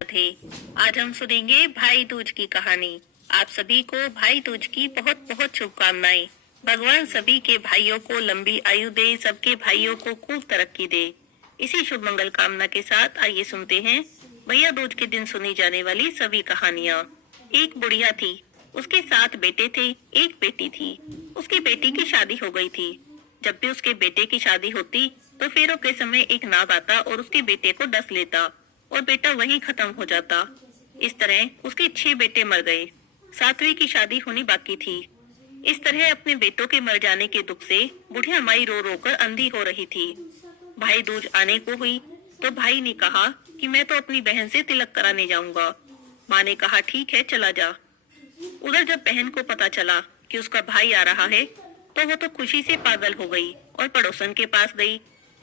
थे। आज हम सुनेंगे भाई दूज की कहानी। आप सभी को भाई दूज की बहुत बहुत शुभकामनाएं। भगवान सभी के भाइयों को लंबी आयु दे, सबके भाइयों को खूब तरक्की दे। इसी शुभ मंगल कामना के साथ आइए सुनते हैं भैया दूज के दिन सुनी जाने वाली सभी कहानियाँ। एक बुढ़िया थी, उसके 7 बेटे थे, एक बेटी थी। उसकी बेटी की शादी हो गई थी। जब भी उसके बेटे की शादी होती तो फेरों के समय एक नाग आता और उसके बेटे को डस लेता और बेटा वहीं खत्म हो जाता। इस तरह उसके 6 बेटे मर गए। 7वें की शादी होनी बाकी थी। इस तरह अपने बेटों के मर जाने के दुख से बुढ़िया माई रो रो कर अंधी हो रही थी। भाई दूज आने को हुई तो भाई ने कहा कि मैं तो अपनी बहन से तिलक कराने जाऊंगा। माँ ने कहा ठीक है, चला जा। उधर जब बहन को पता चला कि उसका भाई आ रहा है तो वो तो खुशी से पागल हो गई और पड़ोसन के पास गई।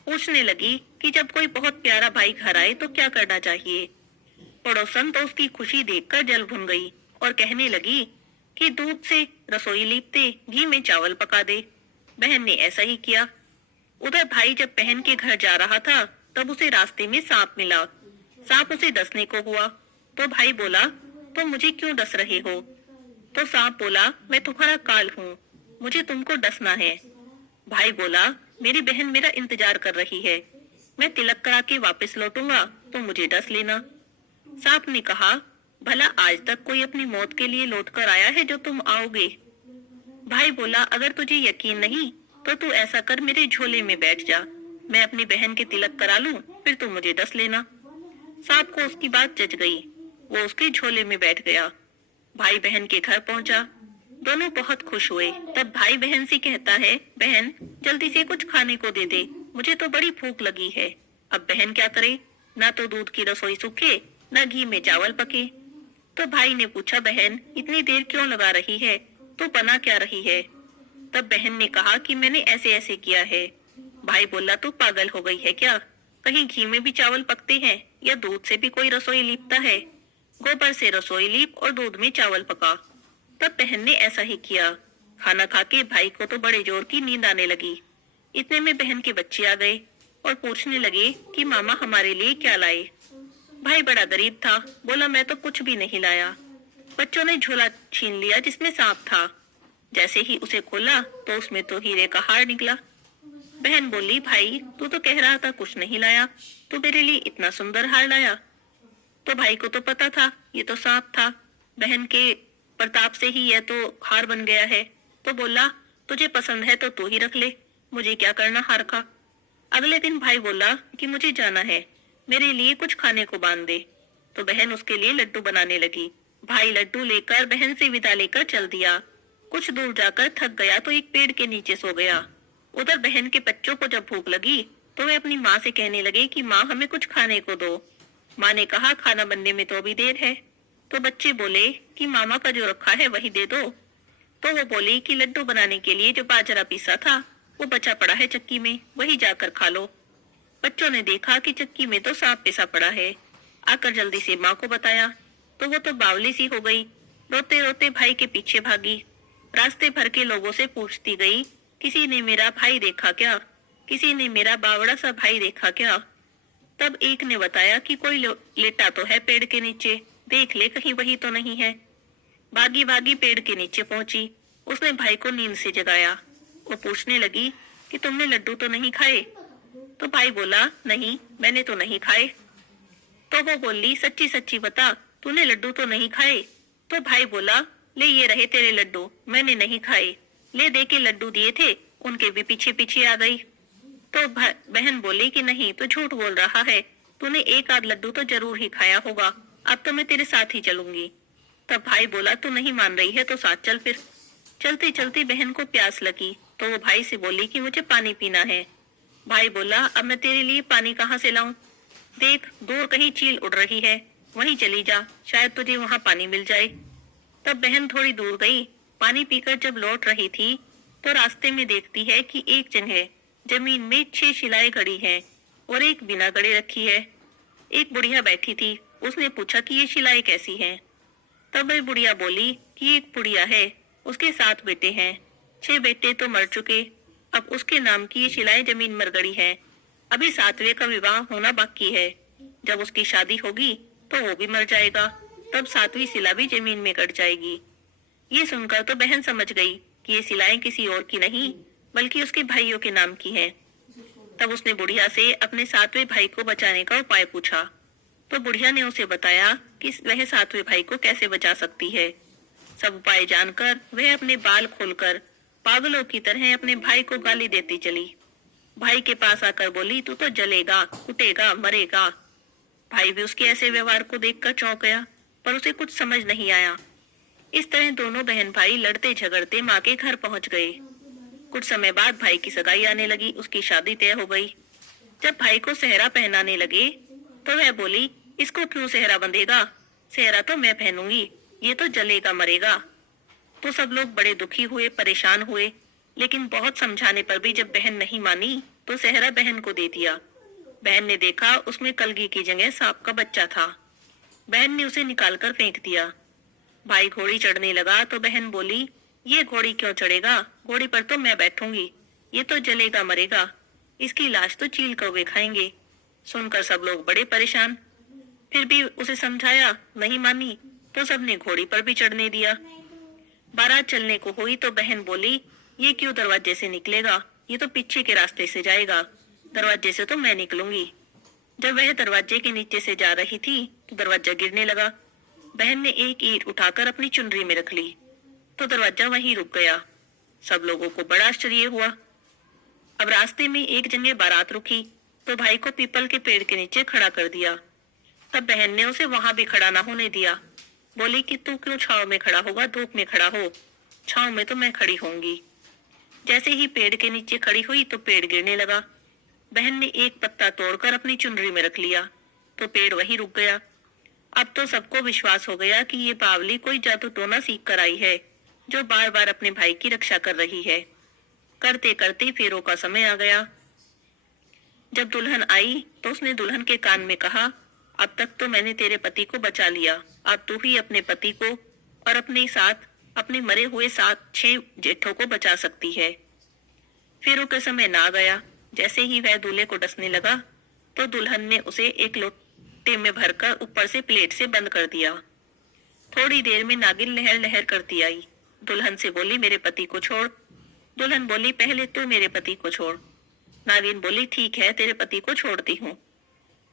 पूछने लगी कि जब कोई बहुत प्यारा भाई घर आए तो क्या करना चाहिए। पड़ोसन तो उसकी खुशी देखकर जल भुन गई और कहने लगी कि दूध से रसोई लीपते, घी में चावल पका दे। बहन ने ऐसा ही किया। उधर भाई जब बहन के घर जा रहा था तब उसे रास्ते में सांप मिला। सांप उसे डसने को हुआ तो भाई बोला, तो मुझे क्यों डस रहे हो? तो सांप बोला, मैं तुम्हारा काल हूँ, मुझे तुमको डसना है। भाई बोला, मेरी बहन मेरा इंतजार कर रही है, मैं तिलक करा के वापस लौटूंगा तो मुझे डस लेना। सांप ने कहा, भला आज तक कोई अपनी मौत के लिए लौट कर आया है जो तुम आओगे? भाई बोला, अगर तुझे यकीन नहीं तो तू ऐसा कर, मेरे झोले में बैठ जा, मैं अपनी बहन के तिलक करा लूं, फिर तू मुझे डस लेना। सांप को उसकी बात जच गई, वो उसके झोले में बैठ गया। भाई बहन के घर पहुंचा, दोनों बहुत खुश हुए। तब भाई बहन से कहता है, बहन जल्दी से कुछ खाने को दे दे, मुझे तो बड़ी भूख लगी है। अब बहन क्या करे, ना तो दूध की रसोई सूखे, ना घी में चावल पके। तो भाई ने पूछा, बहन इतनी देर क्यों लगा रही है, तू बना क्या रही है? तब बहन ने कहा कि मैंने ऐसे ऐसे किया है। भाई बोला, तू पागल हो गई है क्या? कहीं घी में भी चावल पकते हैं या दूध से भी कोई रसोई लीपता है? गोबर से रसोई लीप और दूध में चावल पका। तब बहन ने ऐसा ही किया। खाना खा के भाई को तो बड़े जोर की नींद आने लगी। इतने में बहन के बच्चे आ गए और पूछने लगे कि मामा हमारे लिए क्या लाए। भाई बड़ा गरीब था, बोला मैं तो कुछ भी नहीं लाया। बच्चों ने झोला छीन लिया जिसमें सांप था। जैसे ही उसे खोला तो उसमें तो हीरे का हार निकला। बहन बोली, भाई तू तो कह रहा था कुछ नहीं लाया, तू मेरे लिए इतना सुंदर हार लाया। तो भाई को तो पता था ये तो सांप था, बहन के प्रताप से ही यह तो हार बन गया है। तो बोला, तुझे पसंद है तो तू ही रख ले, मुझे क्या करना हार का। अगले दिन भाई बोला कि मुझे जाना है, मेरे लिए कुछ खाने को बांध दे। तो बहन उसके लिए लड्डू बनाने लगी। भाई लड्डू लेकर बहन से विदा लेकर चल दिया। कुछ दूर जाकर थक गया तो एक पेड़ के नीचे सो गया। उधर बहन के बच्चों को जब भूख लगी तो वे अपनी माँ से कहने लगे कि माँ हमें कुछ खाने को दो। माँ ने कहा, खाना बनने में तो अभी देर है। तो बच्चे बोले कि मामा का जो रखा है वही दे दो। तो वो बोली कि लड्डू बनाने के लिए जो बाजरा पीसा था वो बचा पड़ा है चक्की में, वही जाकर खा लो। बच्चों ने देखा कि चक्की में तो सांप पिसा पड़ा है। आकर जल्दी से माँ को बताया तो वो तो बावली सी हो गई। रोते रोते भाई के पीछे भागी। रास्ते भर के लोगों से पूछती गई, किसी ने मेरा भाई देखा क्या? किसी ने मेरा बावड़ा सा भाई देखा क्या? तब एक ने बताया कि कोई लेटा तो है पेड़ के नीचे, देख ले कहीं वही तो नहीं है। भागी भागी पेड़ के नीचे पहुंची। उसने भाई को नींद से जगाया। वो पूछने लगी कि तुमने लड्डू तो नहीं खाए? तो भाई बोला, नहीं मैंने तो नहीं खाए। तो वो बोली, सच्ची सच्ची बता, तूने लड्डू तो नहीं खाए? तो भाई बोला, ले ये रहे तेरे लड्डू, मैंने नहीं खाए। ले दे के लड्डू दिए थे, उनके भी पीछे पीछे आ गई। तो बहन बोली कि नहीं, तो झूठ बोल रहा है, तूने एक आध लड्डू तो जरूर ही खाया होगा, अब तो मैं तेरे साथ ही चलूंगी। तब भाई बोला, तू नहीं मान रही है तो साथ चल फिर। चलती चलती बहन को प्यास लगी तो वो भाई से बोली कि मुझे पानी पीना है। भाई बोला, अब मैं तेरे लिए पानी कहाँ से लाऊं? देख दूर कहीं चील उड़ रही है, वहीं चली जा, शायद तुझे वहां पानी मिल जाए। तब बहन थोड़ी दूर गई। पानी पीकर जब लौट रही थी तो रास्ते में देखती है कि एक जगह जमीन में 6 शिलाएं गड़ी हैं और एक बिना गड़े रखी है। एक बुढ़िया बैठी थी, उसने पूछा कि ये शिलाएं कैसी हैं? तब वह बुढ़िया बोली कि एक बुढ़िया है, उसके 7 बेटे हैं, 6 बेटे तो मर चुके, अब उसके नाम की ये शिलाएं जमीन मर गड़ी है। अभी 7वें का विवाह होना बाकी है, जब उसकी शादी होगी तो वो भी मर जाएगा। तब सातवीं शिला भी जमीन में कट जाएगी। ये सुनकर तो बहन समझ गई कि ये शिलाएं किसी और की नहीं बल्कि उसके भाइयों के नाम की हैं। तब उसने बुढ़िया से अपने सातवें भाई को बचाने का उपाय पूछा। तो बुढ़िया ने उसे बताया कि वह सातवें भाई को कैसे बचा सकती है। सब उपाय जानकर वह अपने बाल खोलकर पागलों की तरह अपने भाई को गाली देती चली। भाई के पास आकर बोली, तू तो जलेगा, कुटेगा, मरेगा। भाई भी उसके ऐसे व्यवहार को देखकर चौंक गया, पर उसे कुछ समझ नहीं आया। इस तरह दोनों बहन भाई लड़ते झगड़ते माँ के घर पहुंच गए। कुछ समय बाद भाई की सगाई आने लगी, उसकी शादी तय हो गई। जब भाई को सेहरा पहनाने लगे तो वह बोली, इसको क्यों सेहरा बंधेगा? सेहरा तो मैं पहनूंगी, ये तो जलेगा मरेगा। तो सब लोग बड़े दुखी हुए, परेशान हुए, लेकिन बहुत समझाने पर भी जब बहन नहीं मानी तो सेहरा बहन को दे दिया। बहन ने देखा उसमें कलगी की जगह सांप का बच्चा था। बहन ने उसे निकालकर फेंक दिया। भाई घोड़ी चढ़ने लगा तो बहन बोली, ये घोड़ी क्यों चढ़ेगा? घोड़ी पर तो मैं बैठूंगी, ये तो जलेगा मरेगा, इसकी लाश तो चील कौवे खाएंगे। सुनकर सब लोग बड़े परेशान। फिर भी उसे समझाया, नहीं मानी तो सबने घोड़ी पर भी चढ़ने दिया। बारात चलने को हुई तो बहन बोली, ये क्यों दरवाजे से निकलेगा? ये तो पीछे के रास्ते से जाएगा, दरवाजे से तो मैं निकलूंगी। जब वह दरवाजे के नीचे से जा रही थी तो दरवाजा गिरने लगा। बहन ने एक ईंट उठाकर अपनी चुनरी में रख ली तो दरवाजा वहीं रुक गया। सब लोगों को बड़ा आश्चर्य हुआ। अब रास्ते में एक जगह बारात रुकी तो भाई को पीपल के पेड़ के नीचे खड़ा कर दिया। तब बहन ने उसे वहां भी खड़ा ना होने दिया। बोली कि तू क्यों छाव में खड़ा होगा, धूप में खड़ा हो, छाव में तो मैं खड़ी होंगी। जैसे ही पेड़ के नीचे खड़ी हुई तो पेड़ गिरने लगा। बहन ने एक पत्ता तोड़कर अपनी चुनरी में रख लिया तो पेड़ वहीं रुक गया। अब तो सबको विश्वास हो गया कि ये बावली कोई जादू टोना सीख कर आई है, जो बार बार अपने भाई की रक्षा कर रही है। करते करते फेरों का समय आ गया। जब दुल्हन आई तो उसने दुल्हन के कान में कहा, अब तक तो मैंने तेरे पति को बचा लिया, अब तू ही अपने पति को और अपने मरे हुए 6 जेठों को बचा सकती है। फेरों का समय ना गया। जैसे ही वह दूल्हे को डसने लगा तो दुल्हन ने उसे एक लोटे में भरकर ऊपर से प्लेट से बंद कर दिया। थोड़ी देर में नागिन लहर लहर करती आई। दुल्हन से बोली, मेरे पति को छोड़। दुल्हन बोली, पहले तू मेरे पति को छोड़। नागिन बोली, ठीक है, तेरे पति को छोड़ती हूँ।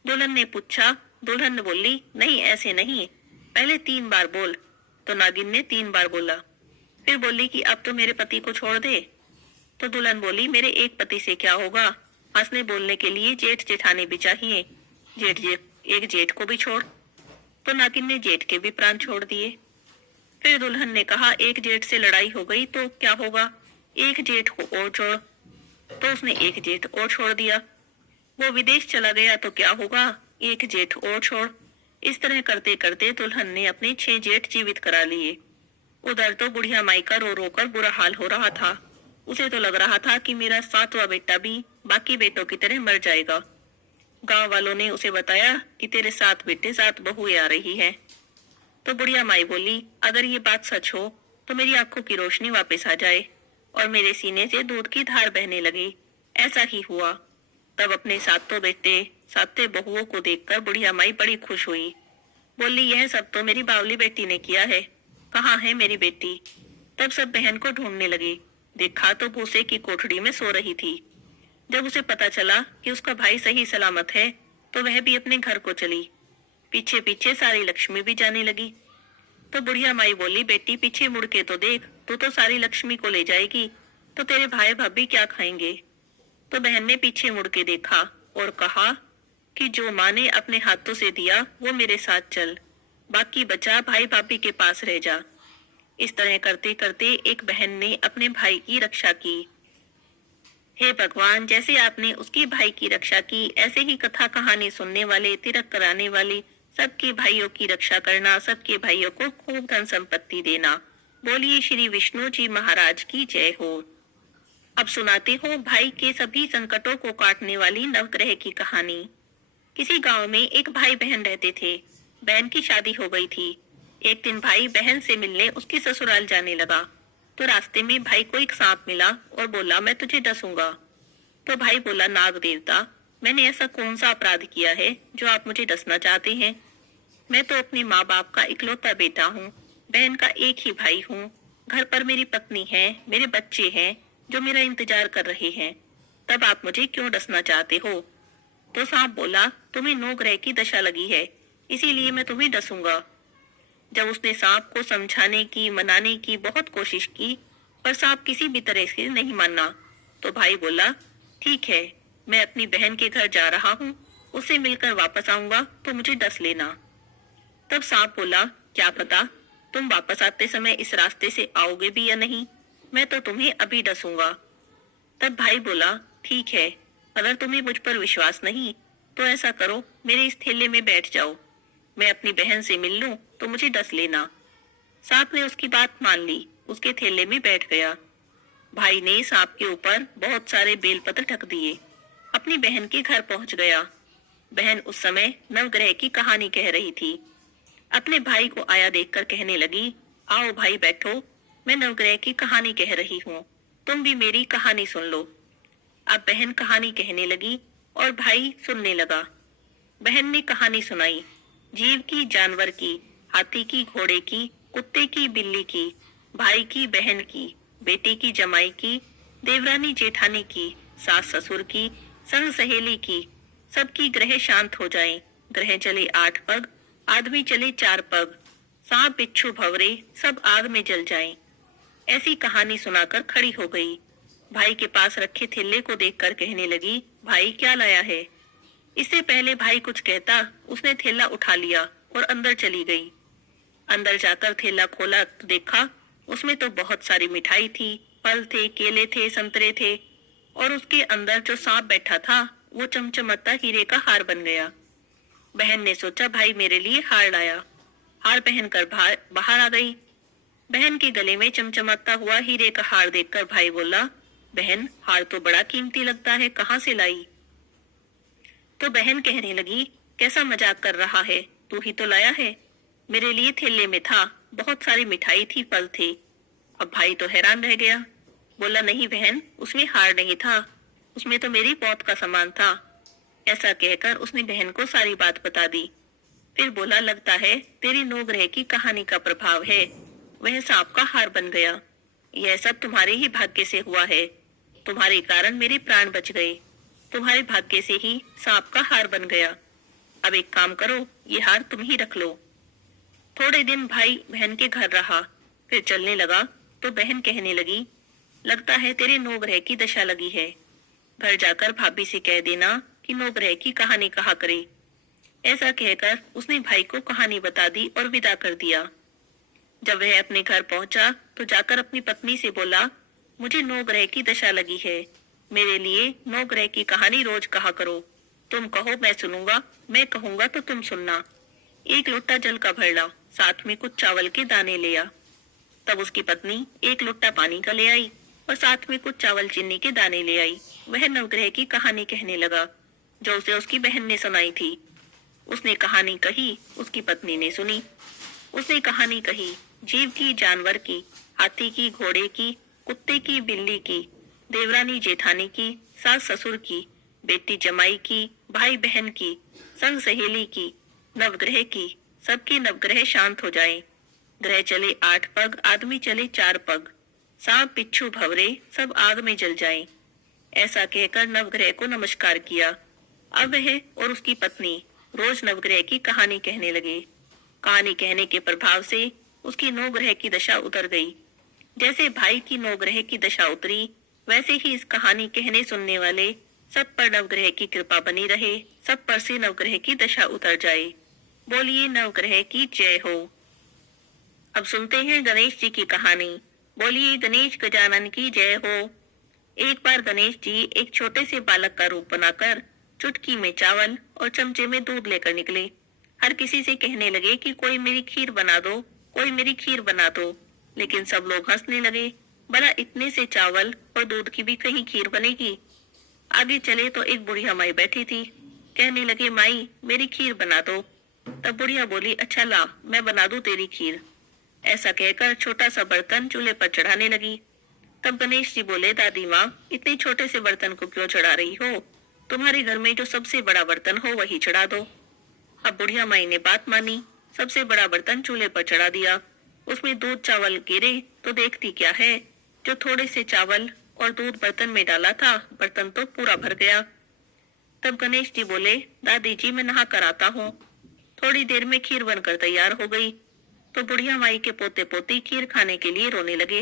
दुल्हन ने पूछा। दुल्हन बोली, नहीं ऐसे नहीं, पहले 3 बार बोल। तो नागिन ने 3 बार बोला। फिर बोली कि अब तो मेरे पति को छोड़ दे। तो दुल्हन बोली, मेरे एक पति से क्या होगा? हंसने बोलने के लिए जेठ जेठानी भी चाहिए, एक जेठ को भी छोड़। तो नागिन ने जेठ के भी प्राण छोड़ दिए। फिर दुल्हन ने कहा, एक जेठ से लड़ाई हो गई तो क्या होगा? एक जेठ को और छोड़। तो उसने एक जेठ और छोड़ दिया। वो विदेश चला गया तो क्या होगा? एक जेठ और छोड़। इस तरह करते करते दुल्हन ने अपने 6 जेठ जीवित करा लिए। उधर तो बुढ़िया माई का रो रो कर बुरा हाल हो रहा था। उसे तो लग रहा था कि मेरा 7वां बेटा भी बाकी बेटों की तरह मर जाएगा। गांव वालों ने उसे बताया कि तेरे 7 बेटे 7 बहुएं आ रही हैं। तो बुढ़िया माई बोली, अगर ये बात सच हो तो मेरी आंखों की रोशनी वापस आ जाए और मेरे सीने से दूध की धार बहने लगे। ऐसा ही हुआ। तब अपने 7 बेटे 7 बहुओं को देखकर बुढ़िया माई बड़ी खुश हुई। बोली, यह सब तो मेरी बावली बेटी ने किया है, कहाँ है मेरी बेटी? तब सब बहन को ढूंढने लगे। देखा तो भूसे की कोठड़ी में सो रही थी। जब उसे पता चला कि उसका भाई सही सलामत है तो वह भी अपने घर को चली। पीछे पीछे सारी लक्ष्मी भी जाने लगी। तो बुढ़िया माई बोली, बेटी पीछे मुड़ के तो देख, तू तो सारी लक्ष्मी को ले जाएगी तो तेरे भाई भाभी क्या खाएंगे? तो बहन ने पीछे मुड़ के देखा और कहा कि जो माँ ने अपने हाथों से दिया वो मेरे साथ चल, बाकी बचा भाई भाभी के पास रह जा। इस तरह करते करते एक बहन ने अपने भाई की रक्षा की। हे भगवान, जैसे आपने उसकी भाई की रक्षा की, ऐसे ही कथा कहानी सुनने वाले, तिलक कराने वाले सबके भाइयों की रक्षा करना, सबके भाइयों को खूब धन संपत्ति देना। बोलिए श्री विष्णु जी महाराज की जय हो। अब सुनाती हूँ भाई के सभी संकटों को काटने वाली नवग्रह की कहानी। किसी गांव में एक भाई बहन रहते थे। बहन की शादी हो गई थी। एक दिन भाई बहन से मिलने उसकी ससुराल जाने लगा तो रास्ते में भाई को एक सांप मिला और बोला, मैं तुझे डसूंगा। तो भाई बोला, नाग देवता, मैंने ऐसा कौन सा अपराध किया है जो आप मुझे डसना चाहते हैं? मैं तो अपने माँ बाप का इकलौता बेटा हूँ, बहन का एक ही भाई हूँ। घर पर मेरी पत्नी है, मेरे बच्चे हैं जो मेरा इंतजार कर रहे हैं। तब आप मुझे क्यों डसना चाहते हो? तो सांप बोला, तुम्हें 9 ग्रह की दशा लगी है, इसीलिए मैं तुम्हें डसूंगा। जब उसने सांप को समझाने की, मनाने की बहुत कोशिश की, पर सांप किसी भी तरह से नहीं माना, तो भाई बोला, ठीक है, मैं अपनी बहन के घर जा रहा हूँ, उससे मिलकर वापस आऊंगा तो मुझे डस लेना। तब सांप बोला, क्या पता तुम वापस आते समय इस रास्ते से आओगे भी या नहीं, मैं तो तुम्हें अभी डसूंगा। तब भाई बोला, ठीक है, अगर तुम्हें मुझ पर विश्वास नहीं तो ऐसा करो, मेरे इस थैले में बैठ जाओ, मैं अपनी बहन से मिल लूं तो मुझे डस लेना। सांप ने उसकी बात मान ली, उसके थैले में बैठ गया। भाई ने सांप के ऊपर बहुत सारे बेलपत्र ढक दिए, अपनी बहन के घर पहुंच गया। बहन उस समय नवग्रह की कहानी कह रही थी। अपने भाई को आया देखकर कहने लगी, आओ भाई बैठो, मैं नवग्रह की कहानी कह रही हूँ, तुम भी मेरी कहानी सुन लो। अब बहन कहानी कहने लगी और भाई सुनने लगा। बहन ने कहानी सुनाई, जीव की, जानवर की, हाथी की, घोड़े की, कुत्ते की, बिल्ली की, भाई की, बहन की, बेटी की, जमाई की, देवरानी जेठानी की, सास ससुर की, संग सहेली की, सबकी ग्रह शांत हो जाएं। ग्रह चले 8 पग, आदमी चले 4 पग, सांप बिच्छू भंवरे सब आग में जल जाएं। ऐसी कहानी सुनाकर खड़ी हो गई। भाई के पास रखे थैले को देखकर कहने लगी, भाई क्या लाया है? इससे पहले भाई कुछ कहता, उसने थैला उठा लिया और अंदर चली गई। अंदर जाकर थैला खोला तो देखा उसमें तो बहुत सारी मिठाई थी, फल थे, केले थे, संतरे थे, और उसके अंदर जो सांप बैठा था वो चमचमाता हीरे का हार बन गया। बहन ने सोचा, भाई मेरे लिए हार लाया। हार पहनकर बाहर आ गई। बहन के गले में चमचमाता हुआ हीरे का हार देखकर भाई बोला, बहन हार तो बड़ा कीमती लगता है, कहाँ से लाई? तो बहन कहने लगी, कैसा मजाक कर रहा है, तू ही तो लाया है, मेरे लिए थैले में था, बहुत सारी मिठाई थी, फल थे। अब भाई तो हैरान रह गया, बोला, नहीं बहन, उसमें हार नहीं था, उसमें तो मेरी पौत का सामान था। ऐसा कहकर उसने बहन को सारी बात बता दी। फिर बोला, लगता है तेरी 9 ग्रह की कहानी का प्रभाव है, वह सांप का हार बन गया। यह सब तुम्हारे ही भाग्य से हुआ है, तुम्हारे कारण मेरे प्राण बच गए, तुम्हारे भाग्य से ही सांप का हार बन गया। अब एक काम करो, ये हार तुम ही रख लो। थोड़े दिन भाई बहन के घर रहा, फिर चलने लगा तो बहन कहने लगी, लगता है तेरे 9 ग्रह की दशा लगी है, घर जाकर भाभी से कह देना कि 9 ग्रह की कहानी कहा करे। ऐसा कहकर उसने भाई को कहानी बता दी और विदा कर दिया। जब वह अपने घर पहुंचा तो जाकर अपनी पत्नी से बोला, मुझे 9 ग्रह की दशा लगी है, मेरे लिए 9 ग्रह की कहानी रोज कहा करो, तुम कहो मैं सुनूंगा, मैं कहूंगा तो तुम सुनना। 1 लोटा जल का भर ला, साथ में कुछ चावल के दाने ले आ। तब उसकी पत्नी 1 लोटा पानी का ले आई और साथ में कुछ चावल चीनी के दाने ले आई। वह नवग्रह की कहानी कहने लगा जो उसे उसकी बहन ने सुनाई थी। उसने कहानी कही, उसकी पत्नी ने सुनी। उसने कहानी कही, जीव की, जानवर की, हाथी की, घोड़े की, कुत्ते की, बिल्ली की, देवरानी जेठानी की, सास ससुर की, बेटी जमाई की, भाई बहन की, संग सहेली की, नवग्रह की, सबके नवग्रह शांत हो जाएं। ग्रह चले 8 पग, आदमी चले 4 पग, सांप बिच्छू भंवरे सब आग में जल जाएं। ऐसा कहकर नवग्रह को नमस्कार किया। अब वह और उसकी पत्नी रोज नवग्रह की कहानी कहने लगे। कहानी कहने के प्रभाव से उसकी 9 ग्रह की दशा उतर गई। जैसे भाई की 9 ग्रह की दशा उतरी, वैसे ही इस कहानी कहने सुनने वाले सब पर नवग्रह की कृपा बनी रहे, सब पर से नवग्रह की दशा उतर जाए। बोलिए नवग्रह की जय हो। अब सुनते हैं गणेश जी की कहानी। बोलिए गणेश गजानन की जय हो। एक बार गणेश जी एक छोटे से बालक का रूप बनाकर चुटकी में चावल और चमचे में दूध लेकर निकले। हर किसी से कहने लगे कि कोई मेरी खीर बना दो, कोई मेरी खीर बना दो। लेकिन सब लोग हंसने लगे, भला इतने से चावल और दूध की भी कहीं खीर बनेगी? आगे चले तो एक बुढ़िया माई बैठी थी। कहने लगे, माई मेरी खीर बना दो। तब बुढ़िया बोली, अच्छा ला, मैं बना दूं तेरी खीर। ऐसा कहकर छोटा सा बर्तन चूल्हे पर चढ़ाने लगी। तब गणेश जी बोले, दादी माँ इतने छोटे से बर्तन को क्यों चढ़ा रही हो? तुम्हारे घर में जो सबसे बड़ा बर्तन हो वही चढ़ा दो। अब बुढ़िया माई ने बात मानी। सबसे बड़ा बर्तन चूल्हे पर चढ़ा दिया। उसमें दूध चावल गिरे तो देखती क्या है, जो थोड़े से चावल और दूध बर्तन में डाला था, बर्तन तो पूरा भर गया। तब गणेश जी बोले, दादी जी मैं नहा कर आता हूँ। थोड़ी देर में खीर बनकर तैयार हो गई। तो बुढ़िया माई के पोते पोती खीर खाने के लिए रोने लगे।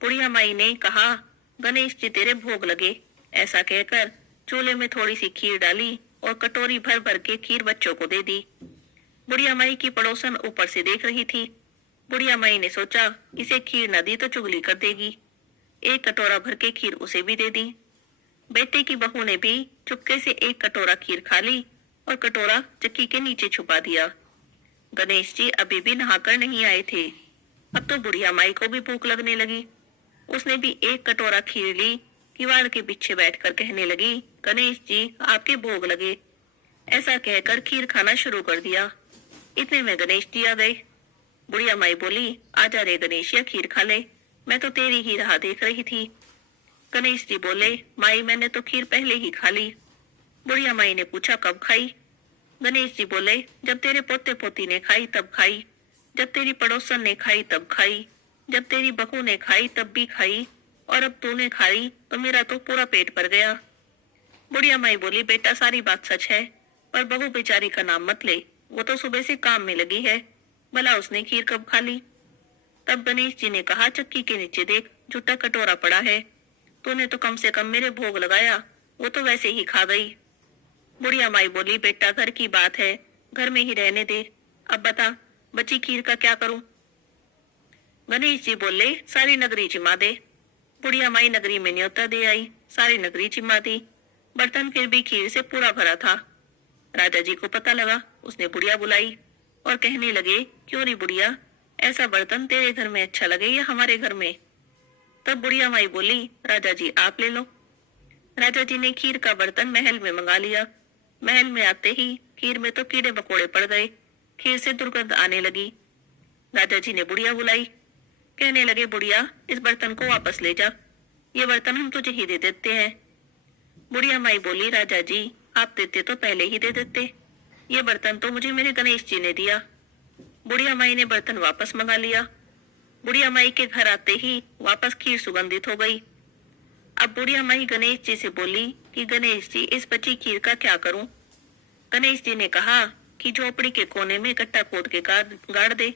बुढ़िया माई ने कहा, गणेश जी तेरे भोग लगे। ऐसा कहकर चूल्हे में थोड़ी सी खीर डाली और कटोरी भर भर के खीर बच्चों को दे दी। बुढ़िया माई की पड़ोसन ऊपर से देख रही थी। बुढ़िया माई ने सोचा, इसे खीर न दी तो चुगली कर देगी। एक कटोरा भर के खीर उसे भी दे दी। बेटे की बहू ने भी चुपके से एक कटोरा खीर खा ली और कटोरा चक्की के नीचे छुपा दिया। गणेश जी अभी भी नहाकर नहीं आए थे। अब तो बुढ़िया माई को भी भूख लगने लगी। उसने भी एक कटोरा खीर ली, किवाड़ के पीछे बैठकर कहने लगी, गणेश जी आपके भोग लगे। ऐसा कहकर खीर खाना शुरू कर दिया। इतने में गणेश जी आ गए। बुढ़िया माई बोली, आजा रे गणेशिया खीर खा ले, मैं तो तेरी ही राह देख रही थी। गणेश जी बोले, माई मैंने तो खीर पहले ही खा ली। बुढ़िया माई ने पूछा, कब खाई? गणेश जी बोले, जब तेरे पोते पोती ने खाई तब खाई, जब तेरी पड़ोसन ने खाई तब खाई, जब तेरी बहू ने खाई तब भी खाई, और अब तूने खाई तो मेरा तो पूरा पेट भर गया। बुढ़िया माई बोली, बेटा सारी बात सच है, पर बहू बेचारी का नाम मत ले, वो तो सुबह से काम में लगी है, भला उसने खीर कब खा ली? तब गणेश जी ने कहा, चक्की के नीचे देख, झूठा कटोरा पड़ा है, तूने तो कम से कम मेरे भोग लगाया, वो तो वैसे ही खा गई। बुढ़िया माई बोली, बेटा घर की बात है, घर में ही रहने दे, अब बता बची खीर का क्या करूं? गणेश जी बोले, सारी नगरी चिमा दे। बुढ़िया माई नगरी में न्योता दे आई, सारी नगरी चिमा दी। बर्तन फिर भी खीर से पूरा भरा था। राजा जी को पता लगा, उसने बुढ़िया बुलाई और कहने लगे, क्यों री बुढ़िया, ऐसा बर्तन तेरे घर में अच्छा लगे या हमारे घर में? तब बुढ़िया माई बोली, राजा जी आप ले लो। राजा जी ने खीर का बर्तन महल में मंगा लिया। महल में आते ही खीर में तो कीड़े मकोड़े पड़ गए, खीर से दुर्गंध आने लगी। राजा जी ने बुढ़िया बुलाई, कहने लगे, बुढ़िया इस बर्तन को वापस ले जा, ये बर्तन हम तुझे ही दे देते हैं। बुढ़िया माई बोली, राजा जी आप देते तो पहले ही दे देते, ये बर्तन तो मुझे मेरे गणेश जी ने दिया। बुढ़िया माई ने बर्तन वापस मंगा लिया। बुढ़िया माई के घर आते ही वापस खीर सुगंधित हो गई। अब बुढ़िया माई गणेश जी से बोली कि गणेश जी इस बची खीर का क्या करूं? गणेश जी ने कहा कि झोपड़ी के कोने में गट्टा खोद के गाड़ दे,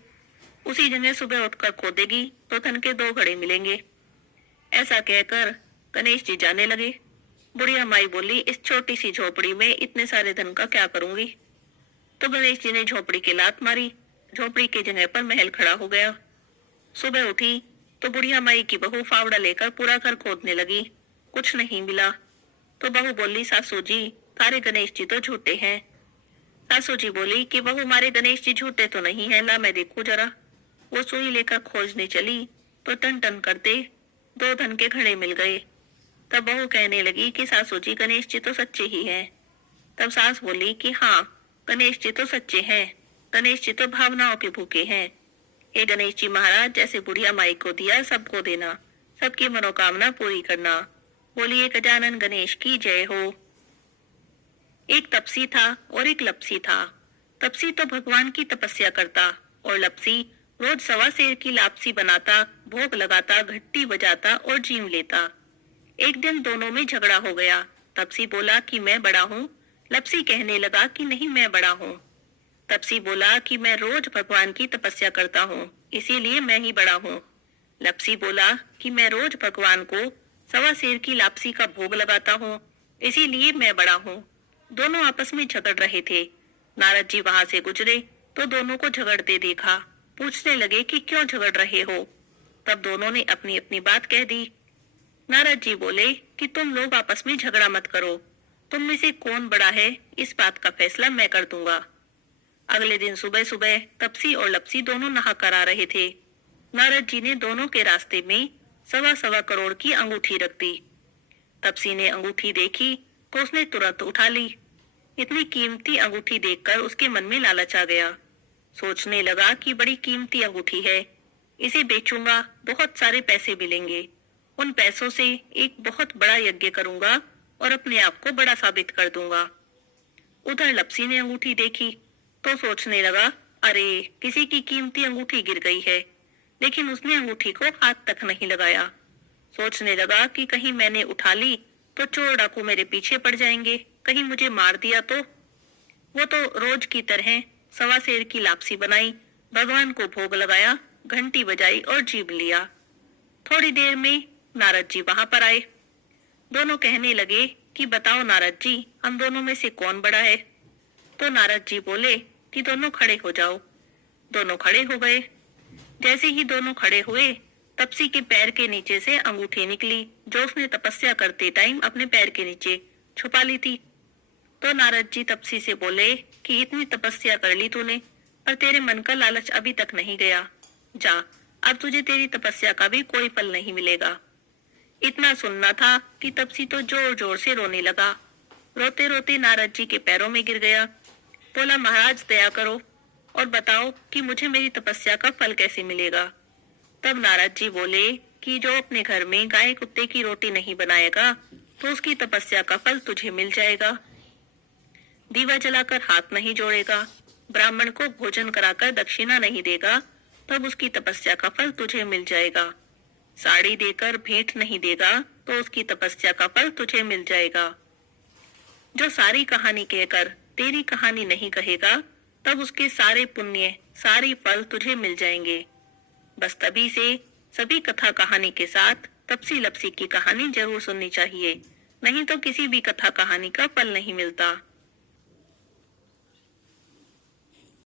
उसी जगह सुबह उठकर खोदेगी तो धन के 2 घड़े मिलेंगे। ऐसा कहकर गणेश जी जाने लगे। बुढ़िया माई बोली, इस छोटी सी झोपड़ी में इतने सारे धन का क्या करूंगी? तो गणेश जी ने झोपड़ी की लात मारी, झोपड़ी की जगह पर महल खड़ा हो गया। सुबह उठी तो बुढ़िया माई की बहू फावड़ा लेकर पूरा घर खोदने लगी, कुछ नहीं मिला। तो बहू बोली, सासू जी तारे गणेश जी तो झूठे हैं। सासू जी बोली कि बहू हमारे गणेश जी झूठे तो नहीं है, ला मैं देखूं जरा। वो सुई लेकर खोजने चली तो टन टन करते 2 धन के घड़े मिल गए। तब बहू कहने लगी कि सासू जी गणेश जी तो सच्चे ही हैं। तब सास बोली कि हाँ गणेश जी तो सच्चे हैं, गणेश जी तो भावनाओं के भूखे हैं। हे गणेश जी महाराज, जैसे बुढ़िया माई को दिया सबको देना, सबकी मनोकामना पूरी करना। बोलिए गजानन गणेश की जय हो। एक तपसी था और एक लपसी था। तपसी तो भगवान की तपस्या करता और लपसी रोज 1.25 सेर की लापसी बनाता, भोग लगाता, घंटी बजाता और जीव लेता। एक दिन दोनों में झगड़ा हो गया। तपसी बोला कि मैं बड़ा हूँ, लपसी कहने लगा कि नहीं मैं बड़ा हूँ। तपसी बोला कि मैं रोज भगवान की तपस्या करता हूँ, इसीलिए मैं ही बड़ा हूँ। लपसी बोला कि मैं रोज भगवान को 1.25 सेर की लापसी का भोग लगाता हूँ, इसीलिए मैं बड़ा हूँ। दोनों आपस में झगड़ रहे थे। नारद जी वहां से गुजरे तो दोनों को झगड़ते देखा। पूछने लगे कि क्यों झगड़ रहे हो? तब दोनों ने अपनी अपनी बात कह दी। नारद जी बोले कि तुम लोग आपस में झगड़ा मत करो, तुम में से कौन बड़ा है इस बात का फैसला मैं कर दूंगा। अगले दिन सुबह सुबह तपसी और लपसी दोनों नहा कर आ रहे थे। नारद जी ने दोनों के रास्ते में 1.25 करोड़ की अंगूठी रख दी। तपसी ने अंगूठी देखी तो उसने तुरंत उठा ली। इतनी कीमती अंगूठी देखकर उसके मन में लालच आ गया। सोचने लगा कि बड़ी कीमती अंगूठी है, इसे बेचूंगा, बहुत सारे पैसे मिलेंगे, उन पैसों से एक बहुत बड़ा यज्ञ करूंगा और अपने आप को बड़ा साबित कर दूंगा। उधर लपसी ने अंगूठी देखी तो सोचने लगा अरे, किसी की कीमती अंगूठी गिर गई है, लेकिन उसने अंगूठी को हाथ तक नहीं लगाया। सोचने लगा कि कहीं मैंने उठा ली तो चोर डाकू मेरे पीछे पड़ जाएंगे, कहीं मुझे मार दिया तो। वो तो रोज की तरह सवा सेर की लापसी बनाई, भगवान को भोग लगाया, घंटी बजाई और जीभ लिया। थोड़ी देर में नारद जी वहां पर आए। दोनों कहने लगे कि बताओ नारद जी, हम दोनों में से कौन बड़ा है। तो नारद जी बोले कि दोनों खड़े हो जाओ। दोनों खड़े हो गए। जैसे ही दोनों खड़े हुए, तपसी के पैर के नीचे से अंगूठी निकली, जो उसने तपस्या करते टाइम अपने पैर के नीचे छुपा ली थी। तो नारद जी तपसी से बोले कि इतनी तपस्या कर ली तूने, पर तेरे मन का लालच अभी तक नहीं गया। जा, अब तुझे तेरी तपस्या का भी कोई फल नहीं मिलेगा। इतना सुनना था कि तपसी तो जोर जोर से रोने लगा। रोते रोते नारद जी के पैरों में गिर गया। बोला, महाराज दया करो और बताओ कि मुझे मेरी तपस्या का फल कैसे मिलेगा। तब नारद जी बोले कि जो अपने घर में गाय कुत्ते की रोटी नहीं बनाएगा तो उसकी तपस्या का फल तुझे मिल जाएगा। दीवा जलाकर हाथ नहीं जोड़ेगा, ब्राह्मण को भोजन कराकर दक्षिणा नहीं देगा, तब उसकी तपस्या का फल तुझे मिल जाएगा। साड़ी देकर भेंट नहीं देगा तो उसकी तपस्या का फल तुझे मिल जाएगा। जो सारी कहानी कहकर तेरी कहानी नहीं कहेगा, तब उसके सारे पुण्य, सारी फल तुझे मिल जाएंगे। बस तभी से सभी कथा कहानी के साथ तपसी लपसी की कहानी जरूर सुननी चाहिए, नहीं तो किसी भी कथा कहानी का फल नहीं मिलता।